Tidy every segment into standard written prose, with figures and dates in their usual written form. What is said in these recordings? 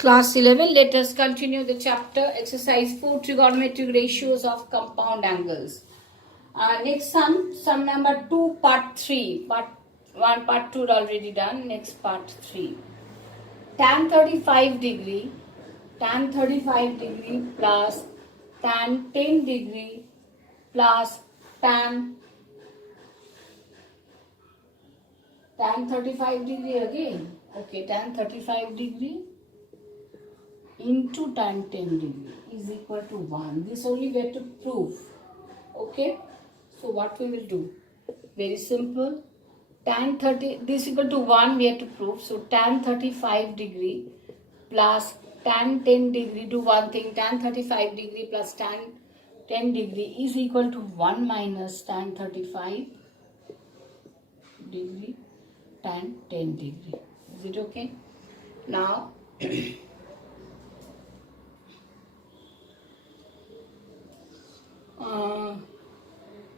Class 11, let us continue the chapter exercise 4 trigonometric ratios of compound angles. Next sum number 2 part 3. Part 1 part 2 already done. Next part 3. Tan 35 degree plus tan 10 degree plus tan 35 degree again. Okay, tan 35 degree into tan 10 degree is equal to 1. This only we have to prove. Okay, so what we will do? Very simple. Tan 30, this equal to 1 we have to prove. So tan 35 degree plus tan 10 degree, do one thing, tan 35 degree plus tan 10 degree is equal to 1 minus tan 35 degree tan 10 degree. Is it okay? Now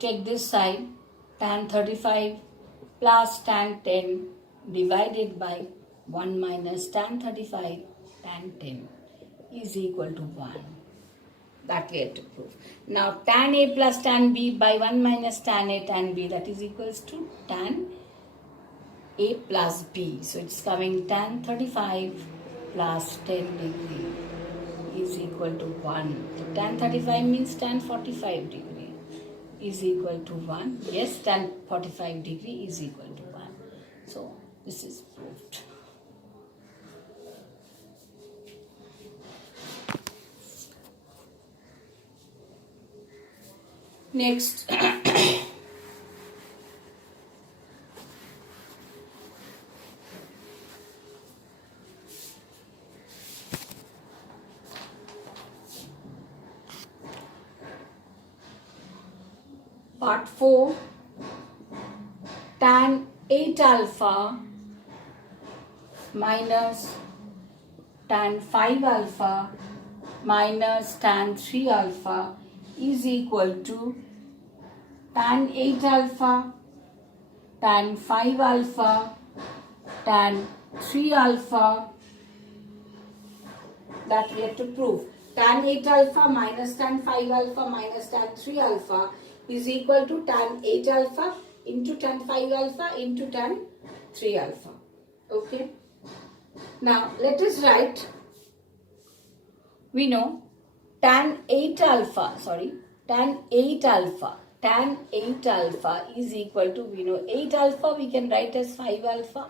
take this side, tan 35 plus tan 10 divided by 1 minus tan 35 tan 10 is equal to 1. That we have to prove. Now tan A plus tan B by 1 minus tan A tan B, that is equals to tan A plus B. So it's coming tan 35 plus 10 degree is equal to 1. So tan 35 means tan 45 degree is equal to 1. Yes, tan 45 degree is equal to 1. So this is proved. Next, part 4, tan 8 alpha minus tan 5 alpha minus tan 3 alpha is equal to tan 8 alpha, tan 5 alpha, tan 3 alpha. That we have to prove. Tan 8 alpha minus tan 5 alpha minus tan 3 alpha is equal to tan 8 alpha into tan 5 alpha into tan 3 alpha. Okay. Now let us write. We know tan 8 alpha is equal to, we know 8 alpha we can write as 5 alpha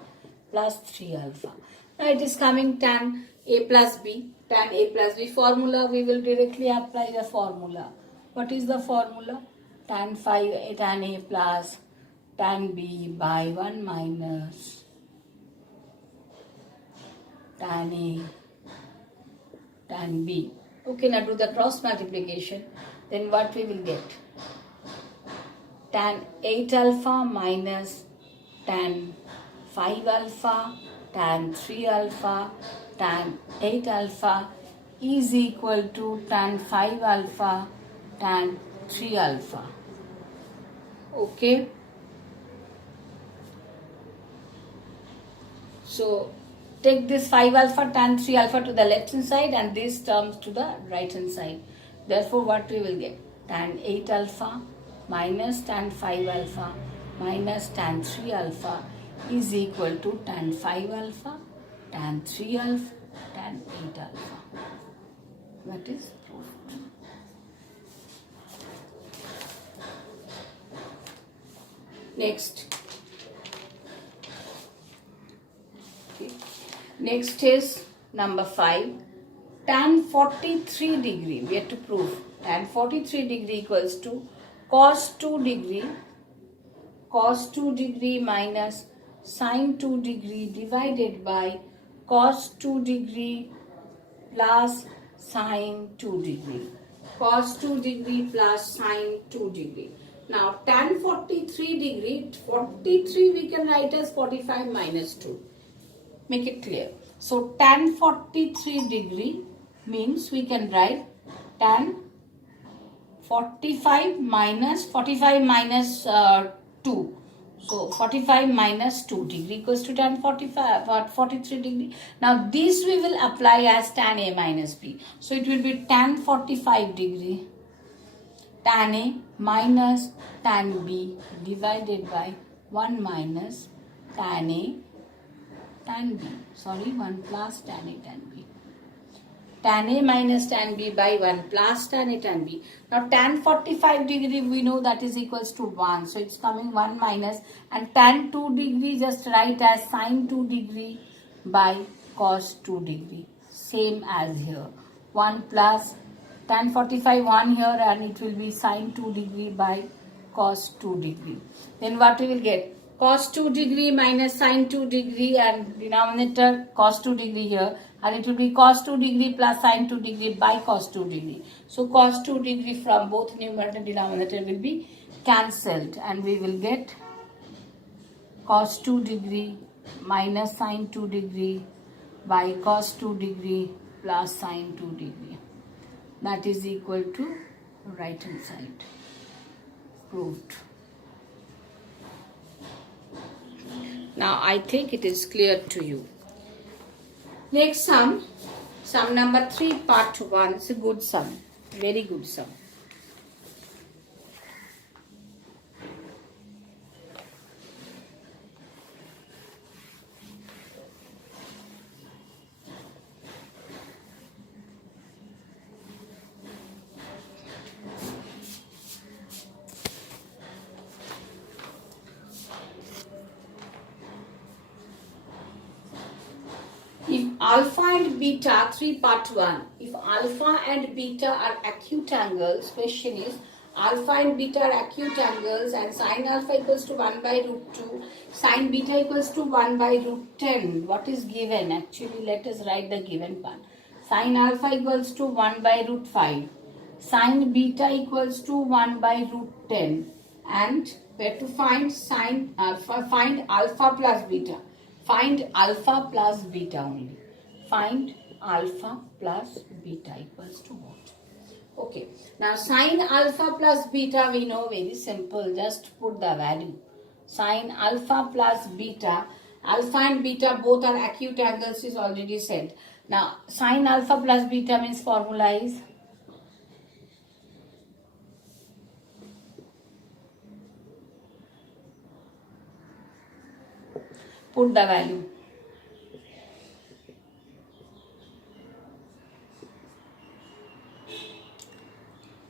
plus 3 alpha. Now it is coming tan A plus B. Tan A plus B formula, we will directly apply the formula. What is the formula? Tan A plus tan B by 1 minus tan A tan B. Okay, now do the cross multiplication. Then what we will get? Tan 8 alpha minus tan 5 alpha tan 3 alpha tan 8 alpha is equal to tan 5 alpha tan 3 alpha. Okay. So take this 5 alpha tan 3 alpha to the left hand side and these terms to the right hand side. Therefore what we will get? Tan 8 alpha minus tan 5 alpha minus tan 3 alpha is equal to tan 5 alpha tan 3 alpha tan 8 alpha. That is proved. Next. Okay. Next is number 5. Tan 43 degree. We have to prove tan 43 degree equals to cos 2 degree minus sin 2 degree divided by cos 2 degree plus sin 2 degree. Cos 2 degree plus sin 2 degree. Now tan 43 degree, 43 we can write as 45 minus 2. Make it clear. So tan 43 degree means we can write tan 45 minus 2. So 45 minus 2 degree equals to tan 45, what 43 degree. Now this we will apply as tan A minus B. So it will be tan 45 degree, tan A minus tan B divided by 1 minus tan A tan B. Sorry, 1 plus tan A tan B. Tan A minus tan B by 1 plus tan A tan B. Now tan 45 degree we know that is equals to 1. So it's coming 1 minus, and tan 2 degree just write as sin 2 degree by cos 2 degree. Same as here. 1 plus tan 45 1 here, and it will be sin 2 degree by cos 2 degree. Then what we will get? Cos 2 degree minus sin 2 degree, and denominator cos 2 degree here, and it will be cos 2 degree plus sin 2 degree by cos 2 degree. So cos 2 degree from both numerator and denominator will be cancelled, and we will get cos 2 degree minus sin 2 degree by cos 2 degree plus sin 2 degree. That is equal to right hand side. Proved. Now I think it is clear to you. Next sum number 3 part 1. It's a good sum, very good sum. If alpha and beta, 3 part 1. If alpha and beta are acute angles, question is alpha and beta are acute angles, and sin alpha equals to 1 by root 2, sin beta equals to 1 by root 10. What is given? Actually, let us write the given part. Sin alpha equals to 1 by root 5. Sin beta equals to 1 by root 10. And where to find sin alpha? Find alpha plus beta. Find alpha plus beta only. Find alpha plus beta equals to what? Okay. Now sin alpha plus beta we know very simple. Just put the value. Sin alpha plus beta. Alpha and beta both are acute angles is already said. Now sin alpha plus beta means formula is put the value.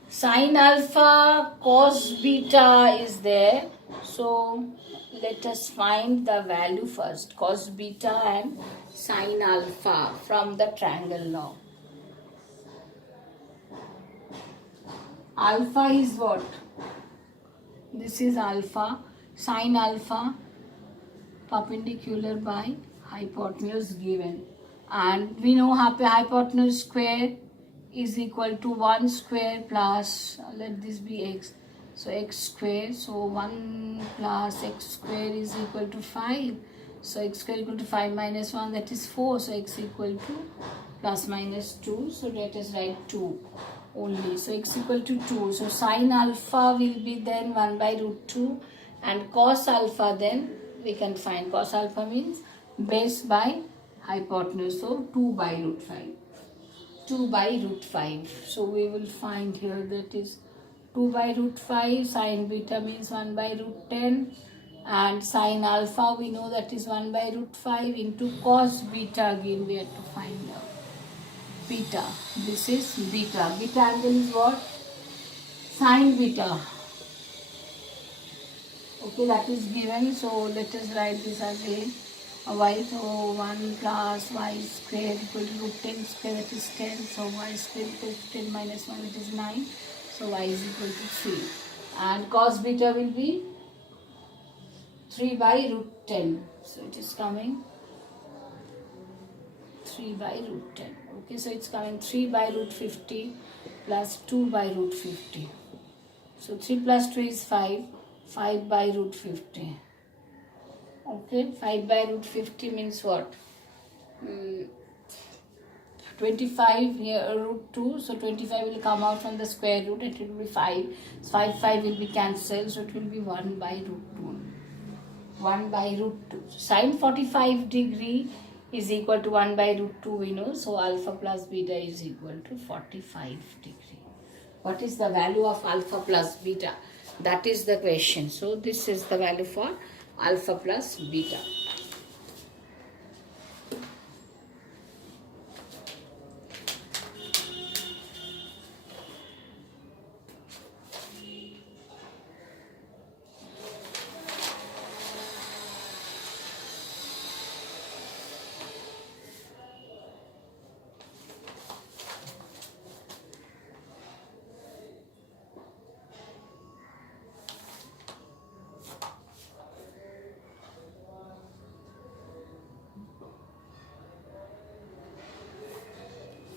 Sin alpha cos beta is there. So let us find the value first. Cos beta and sin alpha from the triangle law. Alpha is what? This is alpha. Sin alpha perpendicular by hypotenuse given, and we know hypotenuse square is equal to 1 square plus, let this be x, so x square, so 1 plus x square is equal to 5, so x square equal to 5 minus 1, that is 4, so x equal to plus minus 2, so let us write 2 only, so x equal to 2, so sin alpha will be then 1 by root 2, and cos alpha then we can find cos alpha means base by hypotenuse, so 2 by root 5. 2 by root 5. So we will find here that is 2 by root 5. Sin beta means 1 by root 10. And sin alpha we know that is 1 by root 5 into cos beta. Again we have to find beta. This is beta. Beta angle is what? Sin beta. Okay, that is given. So let us write this again. Y, so 1 plus y square equal to root 10 square, that is 10. So y square equal to 10 minus 1, it is 9. So y is equal to 3. And cos beta will be 3 by root 10. So it is coming 3 by root 10. Okay, so it's coming 3 by root 50 plus 2 by root 50. So 3 plus 2 is 5. 5 by root 50. Okay, 5 by root 50 means what? 25 here, root 2. So 25 will come out from the square root. It will be 5. So 5 will be cancelled. So it will be 1 by root 2. 1 by root 2. Sine 45 degree is equal to 1 by root 2 we know. So alpha plus beta is equal to 45 degree. What is the value of alpha plus beta? That is the question. So this is the value for alpha plus beta.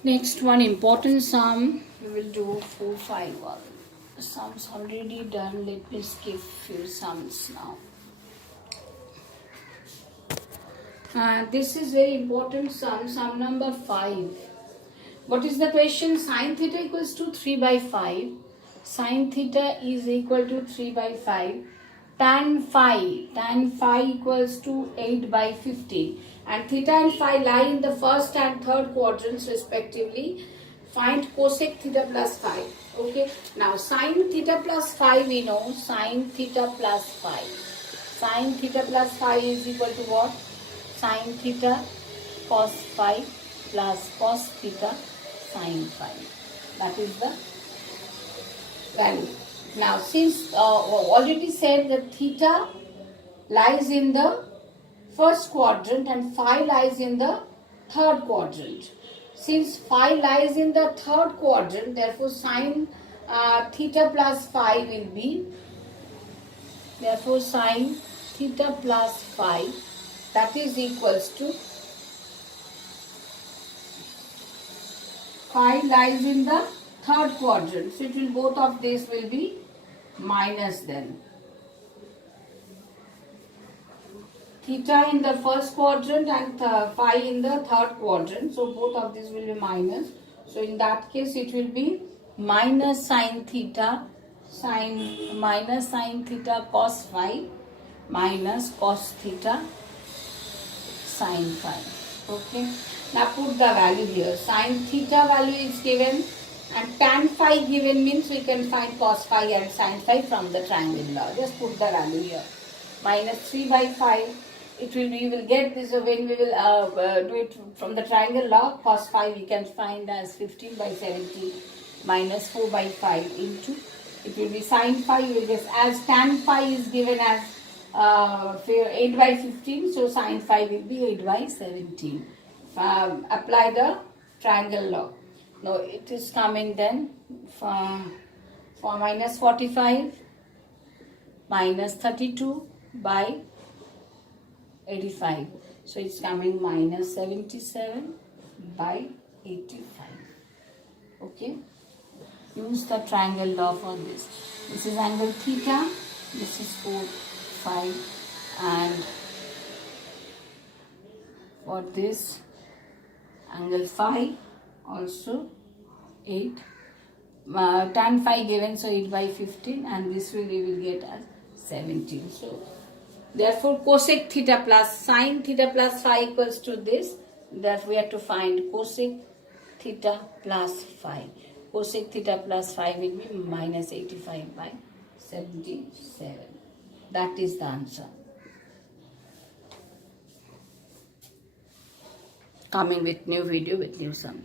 Next one important sum, we will do 4, 5. Sums already done. Let me skip few sums now. This is very important sum number 5. What is the question? Sin theta equals to 3 by 5. Sin theta is equal to 3 by 5. Tan phi equals to 8 by 50. And theta and phi lie in the first and third quadrants respectively. Find cosec theta plus phi. Okay. Now sin theta plus phi we know. Sin theta plus phi. Sin theta plus phi is equal to what? Sin theta cos phi plus cos theta sin phi. That is the value. Now since already said that theta lies in the first quadrant and phi lies in the third quadrant. Since phi lies in the third quadrant, therefore sin theta plus phi will be, therefore sin theta plus phi, that is equals to, phi lies in the third quadrant. So it will, both of these will be minus then. Theta in the first quadrant and phi in the third quadrant. So both of these will be minus. So in that case it will be minus sin theta cos phi minus cos theta sin phi. Okay. Now put the value here. Sin theta value is given and tan phi given, means we can find cos phi and sin phi from the triangle law. Just put the value here. Minus 3 by 5. It will be, you will get this when we will do it from the triangle law. Cos phi we can find as 15 by 70 minus 4 by 5 into, it will be sin phi, you will just, as tan phi is given as 8 by 15, so sin phi will be 8 by 17. Apply the triangle law. Now it is coming then for minus 45 minus 32 by 85. So it's coming minus 77 by 85. Okay. Use the triangle law for this. This is angle theta. This is 4, 5, and for this angle phi also 8. Tan phi given, so 8 by 15, and this will we will get as 17. So therefore cosec theta plus sin theta plus phi equals to this. Therefore we have to find cosec theta plus phi. Cosec theta plus phi will be minus 85 by 77. That is the answer. Coming with new video with new sums.